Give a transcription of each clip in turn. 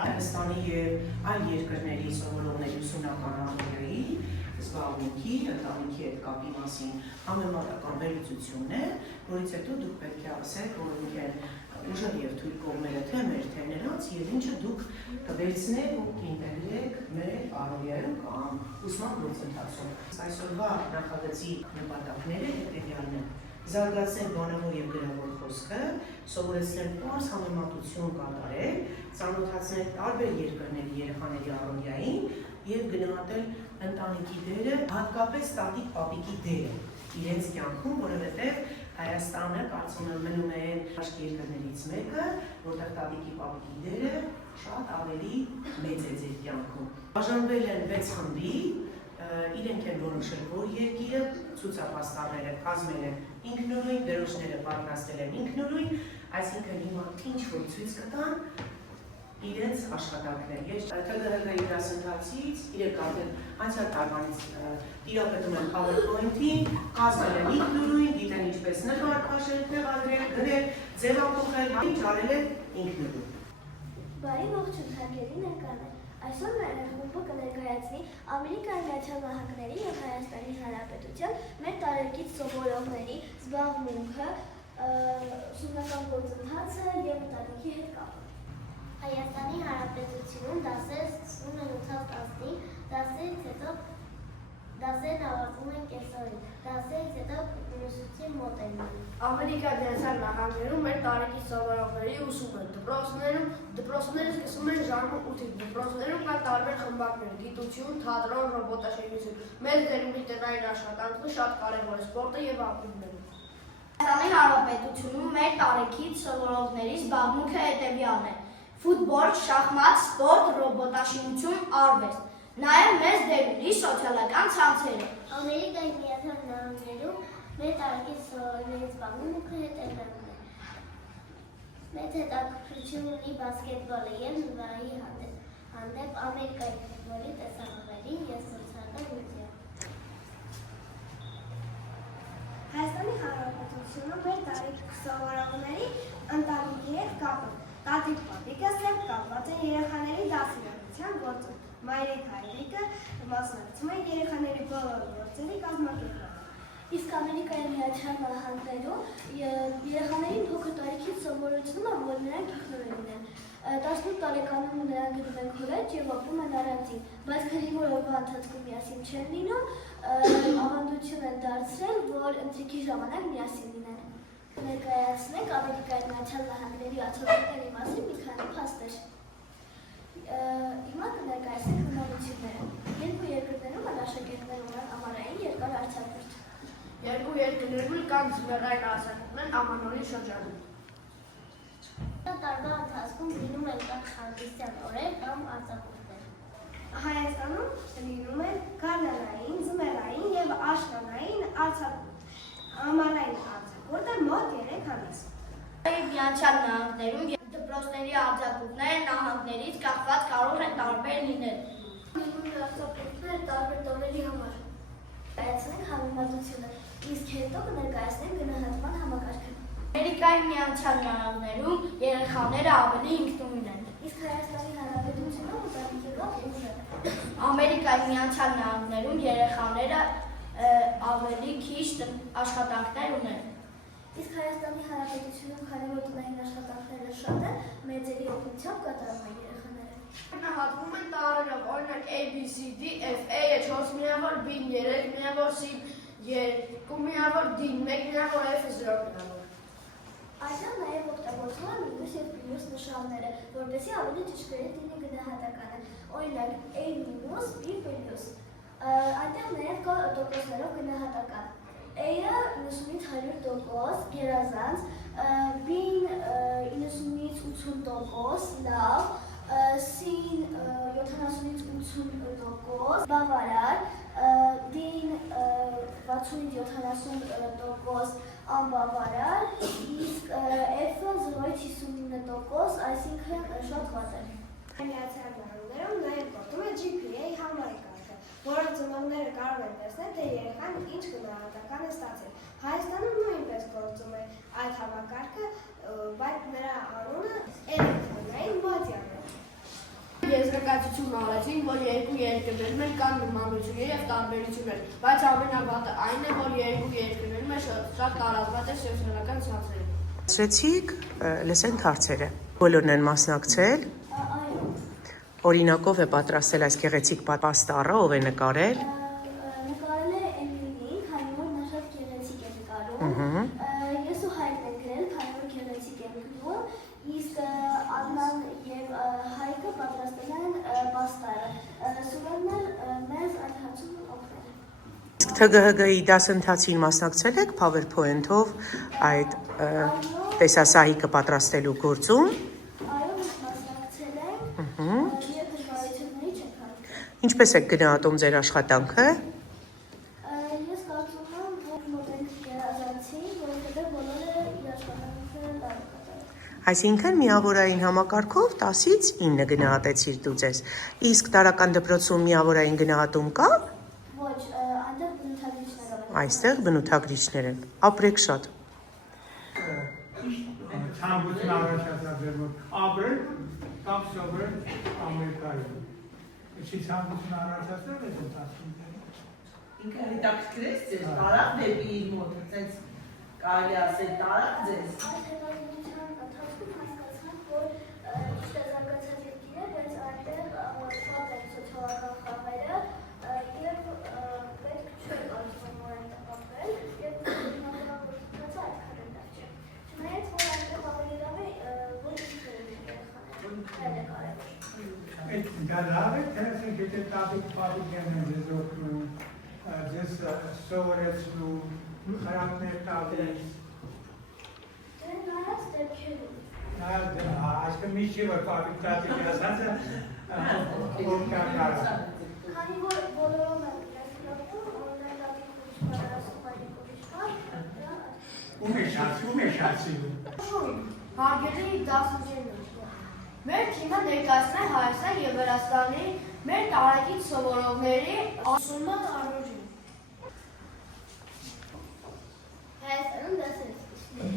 Հայաստանի և այլ երկրների սովորողների ուսումնական առօրյայի զբաղմունքի, ընտանիքի հետ կապի մասին համեմատական վերլուծությունն է, որից հետո դուք պետք է ասեք, որոնք են ուժեղ և թույլ կողմերը թե մեր, թե նրանց, և ինչը դուք կվերցնեք ու կինտեգրեք մեր առօրյայում կամ ուսման գործընթացում։ Այսօրվա նախագծի նպատակները հետևյալն են. զարգացնել բանավոր և գրավոր խոսքը, սովորեցնել պարզ համեմատություն կատարել, ծանոթացնել տարբեր երկրների երեխաների առօրյային և գնահատել ընտանիքի դերը, հատկապես տատիկ-պապիկի դերը իրենց կյանքում, որովհետև Հայաստանը կարծում եմ մնում է աշխարհի երկրներից մեկը, որտեղ տատիկի-պապիկի դերը շատ ավելի մեծ է ձեր կյանքում։ Բաժանվել են 6 խմբի, իրենք են որոշել, որ երկիրը ցուցապաստառները կազմել են ինքնուրույն, դրոշները պատրաստել են ինքնուրույն, այսինքն հիմա ինչ-որ ցույց կտան իրենց աշխատանքներ։ Ես ԹԳՀԿ-ի դասընթացից իրենք արդեն անցյալ տարվանից տիրապետում են PowerPoint-ին, կազմել են ինքնուրույն, գիտեն ինչպես նկար քաշել, տեղադրել, գրել, ձևափոխել, ինչ արել են ինքնուրույն։ Բարի ողջույն հարգելի ներկաներ։ Այսօր մեր խումբը կներկայացնի Ամերիկայի Միացյալ Նահանգների և Հայաստանի Հանրապետության մեր տարեկից սովորողների զբաղմունքը, ուսումնական գործընթացը և ընտանիքի հետ կապը։ Հայաստանի Հանրապետությունում դասեր սկսվում են 8-10-ին, դասերն ավարտվում են կեսօրին, դասերից հետո ուսուցչի մոտ են մնում։ Ամերիկայի Միացյալ Նահանգներում մեր տարեկի սովորողների ուսումը դպրոցները սկսվում են ժամը 8-ին, դպրոցներում կան տարբեր խմբակներ՝ գիտություն, թատրոն, ռոբոտաշինություն։ Մեր դերունի տնային աշխատանքը շատ կարևոր է սպորտը և ակումբները։ Հայաստանի Հանրապետությունում մեր տարեկից սովորողների զբաղմունքը հետևյալն է. ֆուտբոլ, շախմատ, սպորտ, ռոբոտաշինություն, արվեստ։ Նաև մեծ դեր ունի սոցիալական ցանցերը։ Ամերիկայի Միացյալ Նահանգներում մեր տարեկից սովորողների զբաղմունքը հետևյալն է. Մեծ հետաքրքրություն ունի բասկետբոլը և նվարի հանդեպ, Ամերիկայի ֆուտբոլի տեսահողերի և սոցիալական մեդիա։ Հայաստանի Հանրապետությունում մեր տարեկի սովորողների ընտանիքի հետ կապը։ Տատիկ-պապիկը սև կապված են երեխաների դասավանդության գործում, մայրիկ-հայրիկը մասնակցում են երեխաների բոլոր գործերի կազմակերպմանը։ Իսկ Ամերիկայի Միացյալ Նահանգներում երեխաներին փոքր տարիքից սովորեցնում են, որ նրանք ինքնուրույն են։ 18 տարեկանում նրանք գնում են քոլեջ և ապրում են առանձին, բայց քանի որ օրվա ընթացքում միասին չեն լինում, ավանդություն են դարձրել, որ ընթրիքի ժամանակ միասին լինեն։ Ներկայացնենք Ամերիկայի Միացյալ Նահանգների ացորդների մասին մի քանի փաստեր։ Հիմա կներկայացնենք հնարավորությունները։ Երկու երկրներում աշակերտներ ունեն ամառային երկար արձակուրդ։ Երկու երկրներում կան ձմեռային արձակուրդներ ամանորի շրջանում։ Տարվա ընթացքում լինում են կամ հանդիսյան օրեր կամ արձակուրդներ։ Հայաստանում լինում են գարնանային, ձմեռային և աշնանային արձակուրդ։ Ամառային արձակուրդը մոտ 3 ամիս։ Միացյալ Նահանգներում դպրոցների արձակուրդները նահանգներից կախված կարող են տարբեր լինել։ Լինում են արձակուրդներ տարբեր տոների համար։ Ներկայացնենք համեմատությունը, իսկ հետո կներկայացնենք գնահատման համակարգը։ Ամերիկայի Միացյալ Նահանգներում երեխաները ավելի ինքնուրույն են։ Իսկ Հայաստանի Հանրապետությունում ընտանիքի կապ ուժեղ է։ Ամերիկայի Միացյալ Նահանգներում երեխաները ավելի քիչ աշխատանքներ ունեն։ Իսկ Հայաստանի Հանրապետությունում քանի որ տնային աշխատանքները շատ են, մեծերի օգնությամբ կատարում են երեխաները։ Գնահատվում են տարրերով, օրինակ A, B, C, D, F, A-ը 4 միավոր, B-ն 3 միավոր, C-ն 2 միավոր, D-ն 1 միավոր, F-ը 0 միավոր։ Այդտեղ նաև օգտագործվում են մինուս և պլյուս նշանները, որպեսզի ավելի ճշգրիտ լինի գնահատականը։ Օրինակ A-, B+։ Այդտեղ նաև կա տոկոսներով գնահատական։ A-ը 90-100%, գերազանց, B-ն 90-80%, լավ, C-ն 70-80%, բավարար, D-ն 60-70%, անբավարար, իսկ F-ը 0-59%, այսինքն շատ վատ է։ Միացյալ Նահանգներում նաև գործում է GPA համակարգը, որը ծնողները կարող են տեսնել, թե երեխան ինչ գնահատական է ստացել։ Հայաստանում նույնպես գործում է այդ համակարգը, Այդ նրա անունը էլեկտրոնային մոդիան է։ Եզրակացություն արեցին, որ երկու երկրների մեջ կան նմանություններ եւ տարբերություններ, բայց ամենավատը այն է, որ երկու երկրների մեջ շատ տարածված է սոցիալական ցանցերը։ Ասեցիք, լսենք հարցերը։ Բոլորն են մասնակցել։ Այո, Օրինակով է պատրաստել այս գեղեցիկ պաստառը, ով է նկարել։ նկարել է Էմիլին, քանի որ նա շատ գեղեցիկ է նկարում։ Ես ու Հայկն ենք գրել, քանի որ գեղեցիկ է նկարում, իսկ Ադնան եւ Հայկը պատրաստել են պաստառը։ Սուրենն էլ մեզ այդ հարցում օգնել է։ Իսկ ԹԳՀԳ-ի դասընթացին մասնակցել եք PowerPoint-ով այդ տեսասահիկը պատրաստելու գործում։ Այո, մասնակցել ենք եւ դժվարությունների չենք հանդիպել։ Ինչպես եք գնահատում ձեր աշխատանքը։ Ես կարծում եմ, որ մոտենք գերազանցի, որովհետեւ բոլորը իր աշխատանքը տարեկան։ Այսինքն միավորային համակարգով 10-ից 9 գնահատեցիր դու ձեզ։ Իսկ տարական դպրոցում միավորային գնահատում կա։ Ոչ, այնտեղ բնութագրիչներ են։ Այստեղ բնութագրիչներ են։ Ապրեք շատ։ Ցանկություն առաջացած որ ապրել կամ սովորել Ամերիկայում։ Ինչի ցանկություն առաջացել է դասում։ Ինքը հետաքրքրեց ձեզ, տարավ դեպի իր մոտ, այդպես կարելի ասել տարավ ձեզ։ Այդ հետազոտության ընթացքում հասկացանք, որ ճիշտ է զարգացած երկիր է, բայց այնտեղ շատ են սոցիալական խավերը եւ պետք չէ կարծում որ այնտեղ ապրել եւ բնականաբար այդքան այնտեղ չէ։ Չնայած որ այնտեղ ավելի լավ է, որ ինքը երեխաները կարևոր։ Այդ գալարը տեսեք եթե տատիկ պատիկներն են ձեզ օգնում, ձեզ սովորեցնում, խրատներ տալիս։ Դե նայած դեպքերում։ Այսինքն միջի որ պատիկ տատիկ ասած է օգտակար։ Քանի որ բոլորում են լեզվով, օրինակ դատիկ Ում է շացիլու։ Հարգելի դասընկերներ, մեր թիմը ներկայացնում է Հայաստան եւ Վրաստանի մեր տարեկից սովորողների ուսումնման առօրյուն։ Հայաստանում դասեր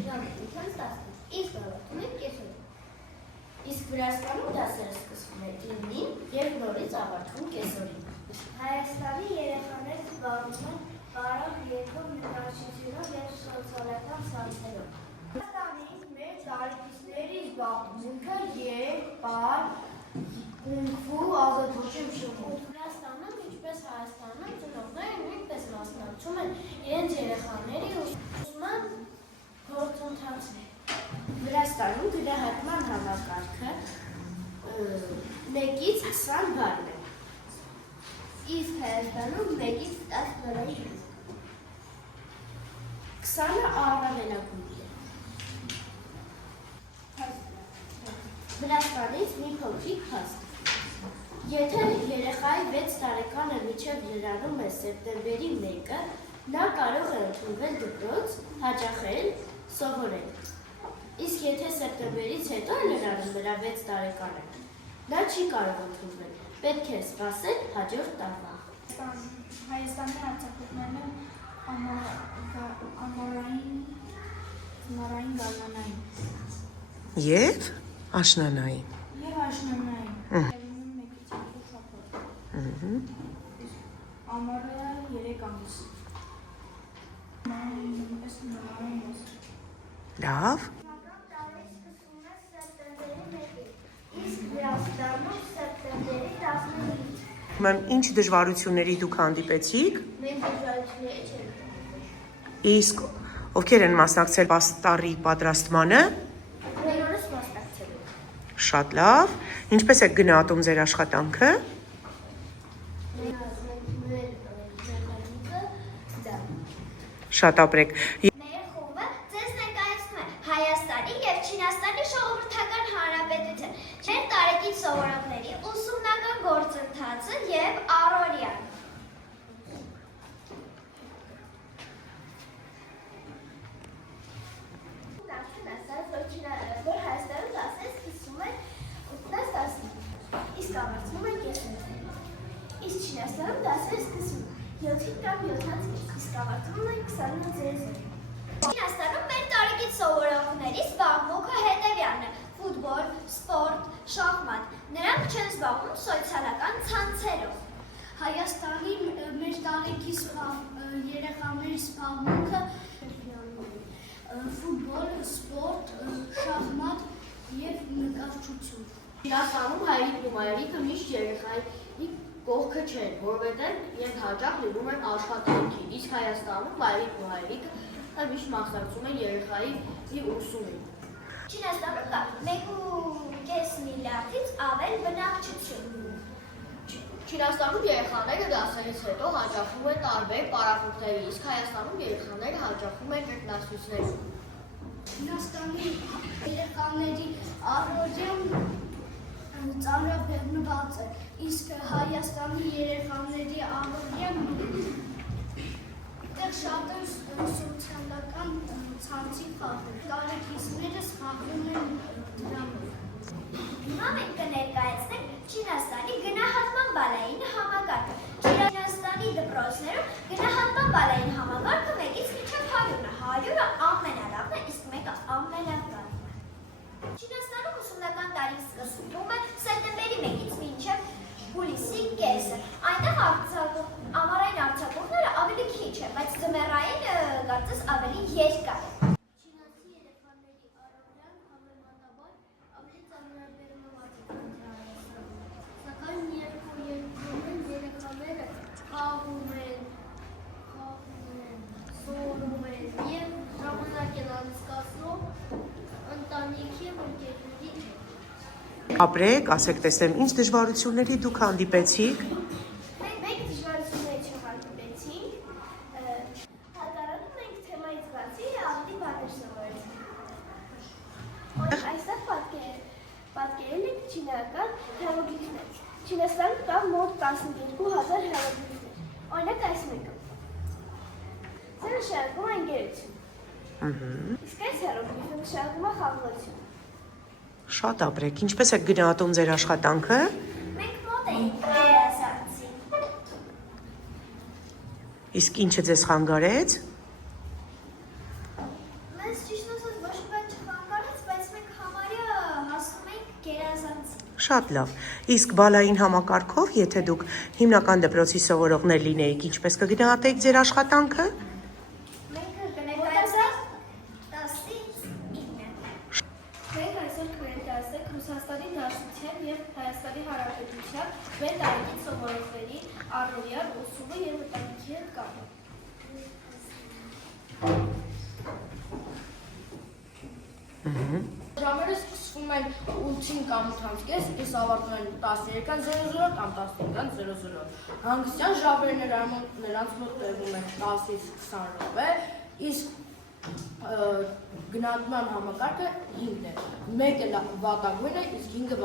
ժամը 10, իսկ Վրաստանում կեսօր։ Իսկ Վրաստանում դասերը սկսվում է 9-ին եւ նորից ավարտվում կեսօրին։ Հայաստանի երեխաները զբաղվում են բարակ երկու յուրահատկությունով եւ սոցիալական ցանցերով։ Հայաստանի մեր տարեկիցների զբաղմունքը երկար կունգֆու ազատություն շփում։ Վրաստանում, ինչպես Հայաստանում, ծնողները նույնպես մասնակցում են իրենց երեխաների ուսումնման գործընթացին։ Վրաստանում գնահատման համակարգը 1-ից 20 բառն է։ Իսկ Հայաստանում 1-ից 10 բառի։ 20-ը առավելագույն է։ Վրաստանից մի փոքրիկ հաստ։ Եթե երեխայի 6 տարեկանը մինչև լրանում է սեպտեմբերի 1-ը, նա կարող է ընդունվել դպրոց, հաճախել, սովորել։ Իսկ եթե սեպտեմբերից հետո է լրանում նրա 6 տարեկանը, նա չի կարող ընդունվել, պետք է սպասել հաջորդ տարվա։ Հայաստանի արձակուրդներն ամառային, գարնանային Եվ աշնանային։ և աշնանային, տևում մեկից երկու շաբաթ, ամառը 3 ամիս, նույնպես նորային ես։ Լավ։ Տարի սկսվում է սեպտեմբերի 1-ին, իսկ Վրաստանում սեպտեմբերի 15-ից։ Ինչ դժվարությունների դուք հանդիպեցիք։ Մենք դժվարությունների չենք։ Իսկ ովքեր են մասնակցել պաստառի պատրաստմանը։ Մեր օրս մասնակցել ենք։ Շատ լավ։ Ինչպես եք գնահատում ձեր աշխատանքը։ Շատ ապրեք։ Մեր խումբը ձեզ ներկայացնում է Հայաստանի և Չինաստանի Ժողովրդական Հանրապետություն, մեր տարեկից սովորողների ուսումնական գործընթացը և առօրյան։ Նախշն ասած, որ Հայաստանում դասեր սկսում են 8-10, իսկ ավարտվում են կեսօրին։ Իսկ Չինաստանում դասեր սկսում են 7 կամ 7-ից, իսկ ավարտվում են 20-ից։ Չինաստանում մեր տարեկից սովորողների զբաղմունքը հետևյալն է։ ֆուտբոլ, սպորտ, շախմատ եւ նկարչություն։ Իրականում հայրիկն ու մայրիկը միշտ երեխայի կողքը չեն, որովհետև իրենք հաճախ լինում են աշխատանքի, իսկ Հայաստանում մայրիկն ու հայրիկը միշտ մասնակցում են երեխայի ուսումին։ Չինաստանում կա 1.5 միլիարդից ավել բնակչություն։ Չինաստանում երեխաները դասերից հետո հաճախում են տարբեր պարապմունքների, իսկ Հայաստանում երեխաները հաճախում են գտնասյուցներում։ Չինաստանի երեխաների առօրյան ծանրաբեռնված է, իսկ Հայաստանի երեխաների առօրյան դեռ շատ են սոցիալական ցանցի խաղեր։ Տարեկիցները զբաղվում են դրանով։ Հիմա մենք կներկայացնենք Չինաստանի գնահատման բալային համակարգը։ Չինաստանի դպրոցներում գնահատման բալային համակարգը 1-ից մինչև 100-ը։ 100-ը ամենալավն է, իսկ 1-ը ամենավատն է։ Չինաստանում ուսումնական տարին սկսվում է սեպտեմբերի 1-ից մինչև հուլիսի կեսը։ Այնտեղ ամառային արձակուրդները ավելի քիչ են, բայց ձմեռային կարծես ավելի երկար է։ Չինացի երեխաների առօրյան համեմատաբար ավելի ծանրաբեռնված է, սակայն երբ երեխաները խաղում են, սովորում են եւ ժամանակ են անցկացնում ընտանիքի ու ընկերների հետ։ Ապրեք, ասեք տեսեմ, ինչ դժվարությունների դուք հանդիպեցիք։ Մենք դժվարությունների չհանդիպեցինք, հակառակը մենք թեմայից բացի ավելի բաներ սովորեցինք։ Այստեղ պատկերել ենք չինական հերոգլիֆներ։ Չինաստանում կա մոտ 12,000 հերոգլիֆներ։ Օրինակ այս մեկը։ Սա նշանակում է ընկերություն։ Իսկ այս հերոգլիֆը նշանակում է խաղաղություն։ Շատ ապրեք, ինչպես եք գնահատում ձեր աշխատանքը։ Մենք մոտ էինք երազանցին։ Իսկ ինչը ձեզ խանգարեց։ Մեզ ճիշտ ասած ոչ բան չխանգարեց, բայց մենք համարյա հասնում ենք գերազանցին։ Շատ լավ։ Իսկ բալային համակարգով, եթե դուք հիմնական դպրոցի սովորողներ լինեիք, ինչպես կգնահատեիք ձեր աշխատանքը։ Մենք կներկայացնենք 10-ից 9։ Մենք այսօր կներկայացնենք Ռուսաստանի Դաշնության և Հայաստանի Հանրապետության մեր տարեկից սովորողների առօրյան ուսումը և ընտանիքի հետ կապը։ Ժամերը սկսվում են 8-ին կամ 8:30, իսկ ավարտվում են 13:00 կամ 15:00։ Հանգստյան ժամերը նրանց մոտ տևում են 10-ից 20 րոպե, իսկ գնահատման համակարգը 5-ն է։ 1-ը վատագույն է, իսկ 5-ը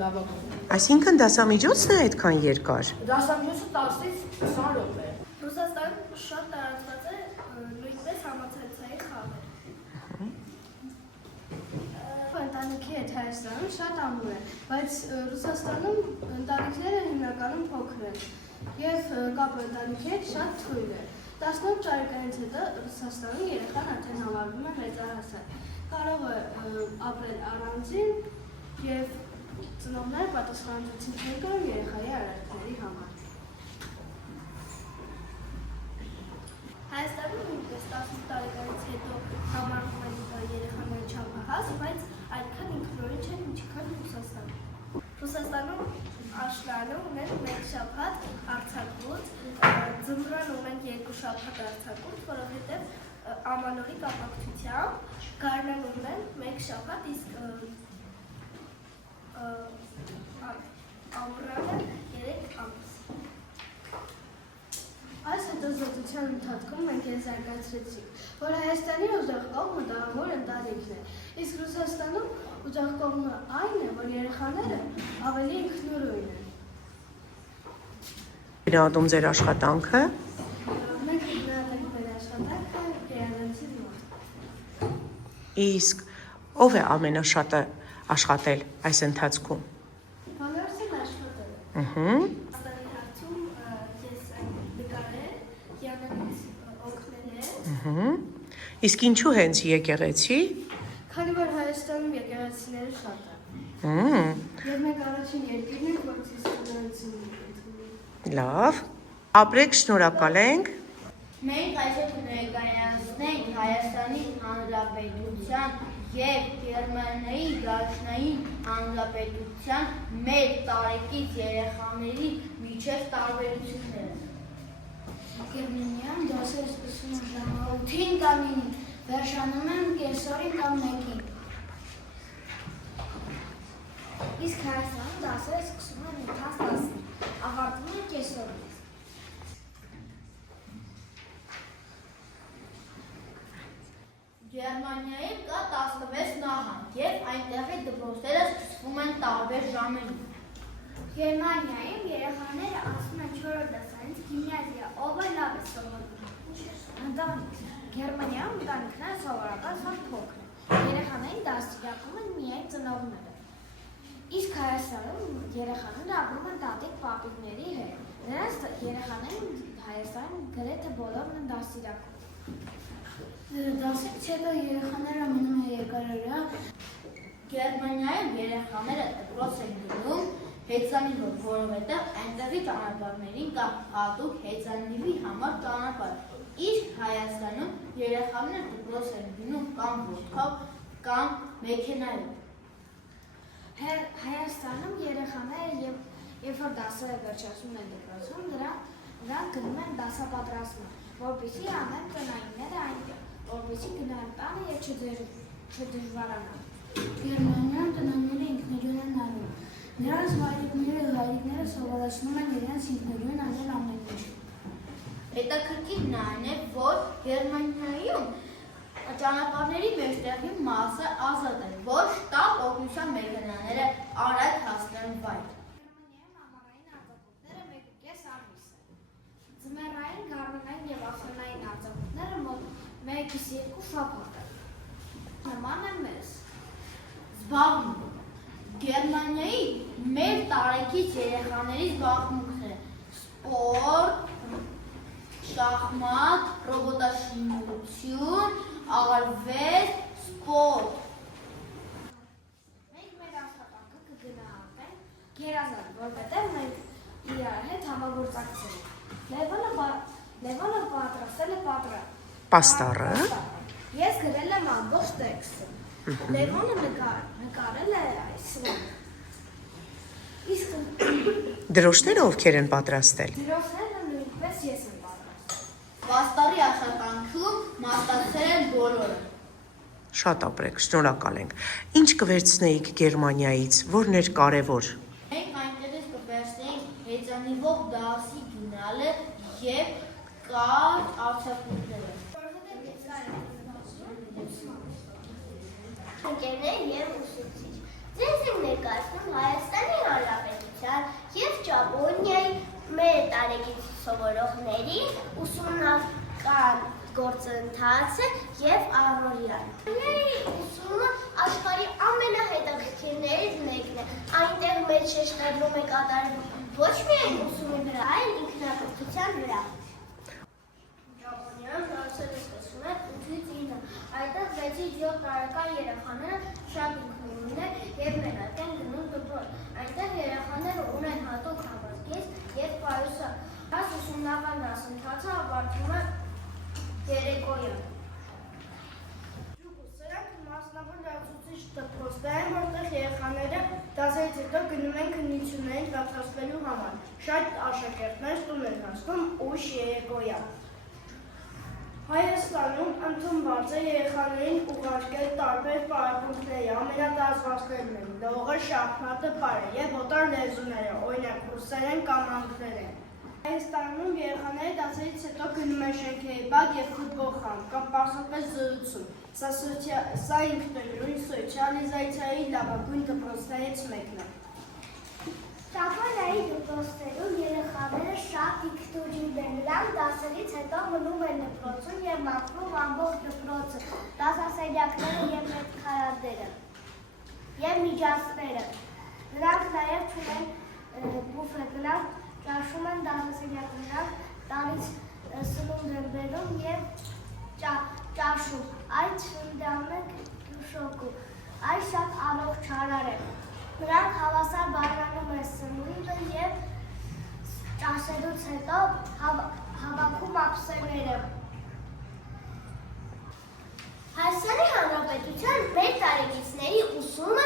լավագույն է։ Այսինքն դասամիջոցն է այդքան երկար։ Դասամիջոցը 10-ից 20 րոպե է։ Ռուսաստանում շատ տարածված է նույնպես համացանցային խաղեր։ Ընտանիքի հետ Հայաստանում շատ ամուր է, բայց Ռուսաստանում ընտանիքները հիմնականում փոքր են եւ կապը ընտանիքի հետ շատ թույլ է։ 18 տարեկանից հետո Ռուսաստանում երեխան արդեն համարվում է մեծահասակ։ Կարող է ապրել առանձին եւ ծնողները պատասխանատվություն չեն կրում երեխայի արարքների համար։ Հայաստանում նույնպես 18 տարեկանից հետո համարվում են երեխաների չափահաս, բայց այդքան ինքնուրույն չեն, ինչքան Ռուսաստանում։ Ռուսաստանում աշնանը ունեն 1 շաբաթ արձակուրդ, ձմռան ունեն 2 շաբաթ արձակուրդ, որովհետև ամանորի կապակցությամբ գարնան ունեն 1 շաբաթ, իսկ ամռանը 3 ամիս։ Այս հետազոտության ընթացքում մենք զարգացրեցինք, որ Հայաստանի ուժեղ կողմը դահավոր ընտանիքն է, իսկ Ռուսաստանում ուժեղ կողմը այն է, որ երեխաները ավելի ինքնուրույն են։ Գնահատում ձեր աշխատանքը։ Մենք գնահատենք մեր աշխատանքը գերազանցի մոտ։ Իսկ ով է ամենաշատը աշխատել այս ընթացքում։ Բոլորս են աշխատել։ Հայաստանի հարցում ես նկարել, Յանանից օգնել եմ։ Իսկ ինչու հենց եկեղեցի։ Քանի որ Հայաստանում եկեղեցիները շատ են։ Եվ մենք առաջին երկիրն ենք, որից իսկականություն ունենք։ Լավ։ Ապրեք, շնորհակալ ենք։ Մենք այսօր կներկայացնենք Հայաստանի Հանրապետության և Գերմանիայի Դաշնային Հանրապետության մեր տարեկից երեխաների միջև տարբերությունները։ Գերմանիայում դասերը սկսվում են ժամը 8-ին կամ 9-ին, վերջանում են կեսօրին կամ 1-ին։ Իսկ Հայաստանում դասերը սկսում են 10-ին, ավարտվում են կեսօրին։ Գերմանիայում կա 16 նահանգ և այնտեղի դպրոցները սկսվում են տարբեր ժամերին։ Գերմանիայում երեխաները անցնում են 4-րդ դասարանից գիմնազիա, ով լավ է սովորում։ Ընտանիք։ Գերմանիայում ընտանիքները սովորաբար շատ փոքր են։ Երեխաներին դաստիարակում են միայն ծնողները։ Իսկ Հայաստանում երեխաները ապրում են տատիկ-պապիկների հետ։ Նրանց երեխաներին Հայաստանում գրեթե բոլորն են դաստիարակում։ Դասից հետո երեխաները մնում են երկարօրյա։ Գերմանիայում երեխաները դպրոց են գնում հեծանիվով, որովհետև այնտեղի ճանապարհներին կա հատուկ հեծանիվի համար ճանապարհ։ Իսկ Հայաստանում երեխաները դպրոց են գնում կամ ոտքով, կամ մեքենայով։ Հայաստանում երեխաները երբ որ դասերը վերջացնում են դպրոցում, նրանք գնում են դասապատրաստման, որպեսզի անեն տնայինները այնտեղ, որպեսզի գնան տանը և չդժվարանան։ Գերմանիայում տնայինները ինքնուրույն են անում։ Նրանց հայրիկները սովորեցնում են իրենց ինքնուրույն անել ամեն ինչ։ Հետաքրքիրն այն է, որ Գերմանիայում ճանապարհների մեջտեղի մասը ազատ է, ոչ շտապ օգնության մեքենաները արագ հասնեն վայր։ Գերմանիայում ամառային արձակուրդները 1.5 ամիս են։ Ձմեռային, գարնանային և ափսանային արձակուրդները մոտ 1-2 շաբաթ են։ Նման է մեզ։ Զբաղմունք։ Գերմանիայի մեր տարեկից երեխաների զբաղմունքները սպորտ, շախմատ, ռոբոտաշինություն, արվեստ, սպորտ։ Մենք մեր աշխատանքը կգնահատենք գերազանց, որովհետև մենք իրար հետ համագործակցել ենք։ Լևոնը պատրաստել է Պաստառը։ Ես գրել եմ ամբողջ տեքստը։ Լևոնը նկարել է այսպես։ Իսկ Դրոշները ովքեր են պատրաստել։ դրոշները նույնպես ես եմ պատրաստել։ Պաստառի աշխատանքում մասնակցել են բոլորը։ Շատ ապրեք, շնորհակալ ենք։ Ինչ կվերցնեիք Գերմանիայից, որն էր կարևոր։ Մենք այնտեղից կվերցնեինք հեծանիվով դասի գնալը և կարճ արձակուրդները։ Ընկերներ և ուսուցիչ։ Ձեզ ենք ներկայացնում Հայաստանի Հանրապետության և Ճապոնիայի մեր տարեկից սովորողների ուսումնական գործընթացը և առօրյան։ Ուսումը աշխարհի ամենահետաքրքիրներից մեկն է։ Այնտեղ մեր շեշտադրում է կատարվում ոչ միայն ուսումի վրա, այլ ինքնակրթության վրա։ Ճապոնիայում դասերը սկսվում են 8-ից 9։ Այդտեղ 6-ից 7 տարեկան երեխաները շատ ինքնուրույն են և մենակ են գնում դպրոց։ Այնտեղ երեխաները ունեն հատուկ հավատքից և պայուսակ։ Այս ուսումնական դասընթացը ավարտվում է երեկոյան։ Սրանք մասնավոր լացուցիչ դպրոցներ են, որտեղ երեխաները դասերից հետո գնում են քննություններին պատրաստվելու համար։ Շատ աշակերտներ տուն են հասնում ուշ երեկոյան։ Հայաստանում ընդունված է երեխաներին ուղարկել տարբեր պարապմունքների, ամենատարածվածներն են լողը, շախմատը, պարը և օտար լեզուները, օրինակ ռուսերեն կամ անգլերեն։ Հայաստանում երեխաները դասերից հետո գնում են շենքերի բակ և ֆուտբոլ խաղ կամ պարզապես զրուցում։ Սա ինքնուրույն սոցիալիզացիայի լավագույն դպրոցներից մեկն է։ Ճապոնիայի դպրոցներում երեխաները շատ ինքնուրույն են, նրանք դասերից հետո մնում են դպրոցում և մաքրում ամբողջ դպրոցը, դասասենյակները և հետքարազները և միջանցքները։ Նրանք նաև չունեն բուֆետ, նրանք ճաշում են դասասենյակներով, տանից սնունդ են բերում և ճաշում, այդ շնդանում են գյուշոկու, այդ շատ առողջարար է։ Նրանք հավասար բաժանում են սնունդը և ճաշելուց հետո հավաքում ափսեները։ Հայաստանի Հանրապետության մեր տարեկիցների ուսումը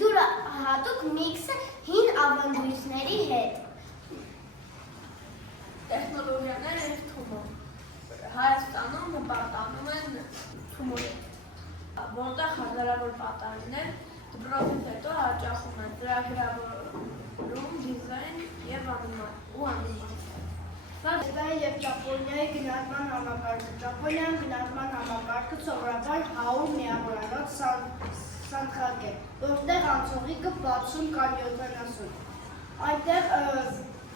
յուրահատուկ միքս է հին ավանդույթների հետ։ Տեխնոլոգիաներ և թումոր։ Հայաստանում նպատակում են թումորը, որտեղ հազարավոր պատանիներ դպրոցից հետո հաճախում են ծրագրավորում, դիզայն և անիմացիա։ Հայաստանի և Ճապոնիայի գնահատման համակարգը։ Ճապոնիայում գնահատման համակարգը սովորաբար 100 միավորանոց սանդղակ է, որտեղ անցողիկը 60 կամ 70։ Այնտեղ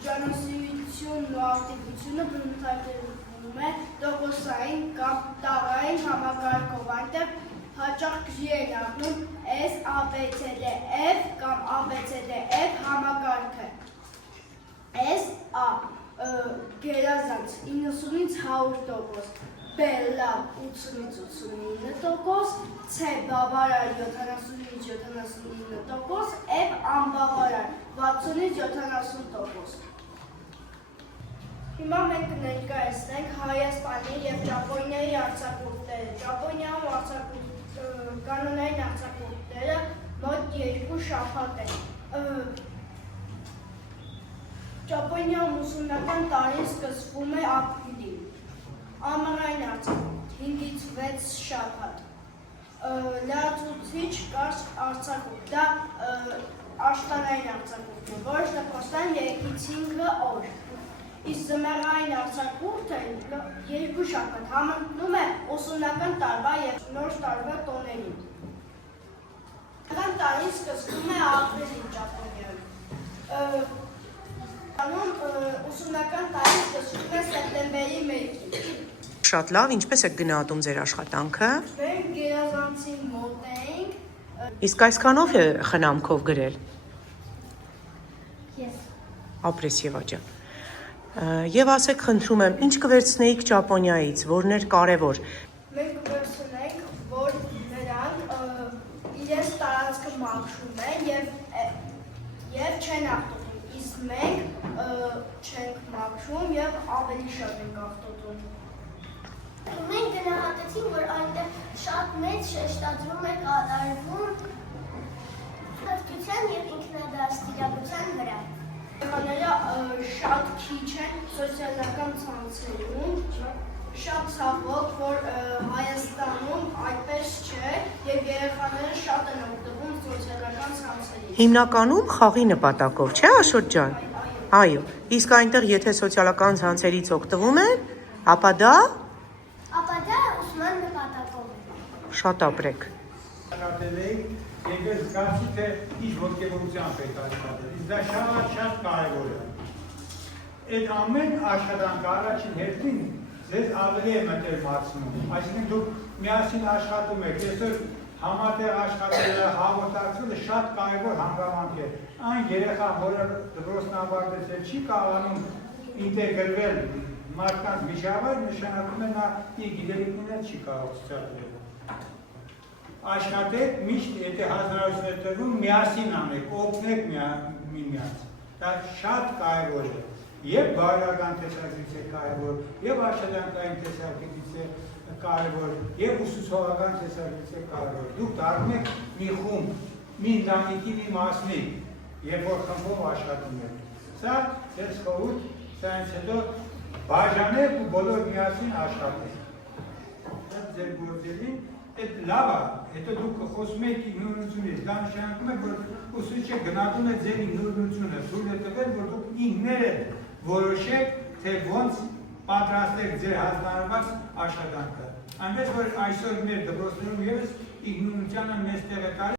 ջանասիրությունն ու ակտիվությունը բնութագրվում է տոկոսային կամ տաղային համակարգով, այնտեղ հաճախ քժի են առնում S, ABCD, F կամ ABCD-F համակարգը։ S, A գերազանց 90-ից 100%, B լավ 80-ից 89%, C բավարար 70-ից 79%, F անբավարար 60-ից 70%։ Հիմա մենք կներկայացնենք Հայաստանի և Ճապոնիայի արձակուրդները։ Ճապոնիայում կանոնային արձակուրդները մոտ 2 շաբաթ են։ Ճապոնիայում ուսումնական տարին սկսվում է ապրիլին։ Ամառային արձակուրդ 5-ից 6 շաբաթ։ Լրացուցիչ կարճ արձակուրդ, դա աշտարային արձակուրդն է, որը տպաստան 3-ից 5 օր։ Իսկ զմեղային արձակուրդը 2 շաբաթ համընկնում է ուսումնական տարվա և նոր տարվա տոներին։ Ուսումնական տարին սկսվում է ապրիլին Ճապոնիայում։ Ուսումնական տարին սկսվում է սեպտեմբերի 1-ին։ Շատ լավ, ինչպես եք գնահատում ձեր աշխատանքը։ Մենք գերազանցին մոտ էինք։ Իսկ այսքանով է խնամքով գրել։ Ես։ Ապրես Եվա ջան։ Եվ ասեք, խնդրում եմ, ինչ կվերցնեիք Ճապոնիայից, որն էր կարևոր։ Մենք կվերցնենք, որ նրանք իրենց տարածքը մաքրում են և չեն աղտոտում, իսկ մենք չենք մաքրում և ավելի շատ ենք աղտոտում։ Մենք գնահատեցինք, որ այնտեղ շատ մեծ շեշտադրում է կատարվում հատկության և ինքնադաստիարակության վրա։ Երեխաները շատ քիչ են սոցիալական ցանցերում, շատ ցավոք, որ Հայաստանում այդպես չէ և երեխաները շատ են օգտվում սոցիալական ցանցերից։ Հիմնականում խաղի նպատակով, չէ՞ Աշոտ ջան։ Այո, իսկ այնտեղ եթե սոցիալական ցանցերից օգտվում են, ապա դա ուսման նպատակով է։ շատ ապրեք։ Աշխատել էի, եւ ես զգացի, թե ինչ ոգևորությամբ եք աշխատել։ Իսկ դա շատ կարևոր է։ Այդ ամեն աշխատանքը առաջին հերթին ձեզ ավելի է մտերմացնում։ Այսինքն դուք միասին աշխատում եք։ Այսօր համատեղ աշխատելը, հաղորդակցելը շատ կարևոր հանգամանք է։ Այն երեխան, որը դպրոցն ավարտել չի կարողանում ինտեգրվել մարդկանց միջավայր, նշանակում է նա իր գիտելիքները չի կարող ցուցաբերել։ Աշխատեք միշտ, եթե հանրայնություններ տրվում, միասին անեք, օգնեք միմյանց։ Դա շատ կարևոր է։ Եվ բարոյական տեսակետից է կարևոր, եւ աշխատանքային տեսակետից է կարևոր, եւ ուսուցողական տեսակետից է կարևոր։ Դուք դառնում եք մի խումբ, մի ընտանիքի մի մասնիկ, երբ որ խմբով աշխատում եք։ Սա ձեզ խորհուրդ, սրանից հետո բաժանեք ու բոլոր միասին աշխատեք։ Դա ձեր գործերին այդ լավ է, հետո դուք խոսում եք ինքնուրույնությունից, դա նշանակում է, որ ուսուցիչը գնահատում է ձեր ինքնուրույնությունը, թույլ է տվել, որ դուք ինքներդ որոշեք, թե ոնց պատրաստեք ձեր հանձնարարված աշխատանքը։ Այնպես որ այսօր մեր դպրոցներում ևս ինքնուրույնությանը մեծ տեղ է տալիս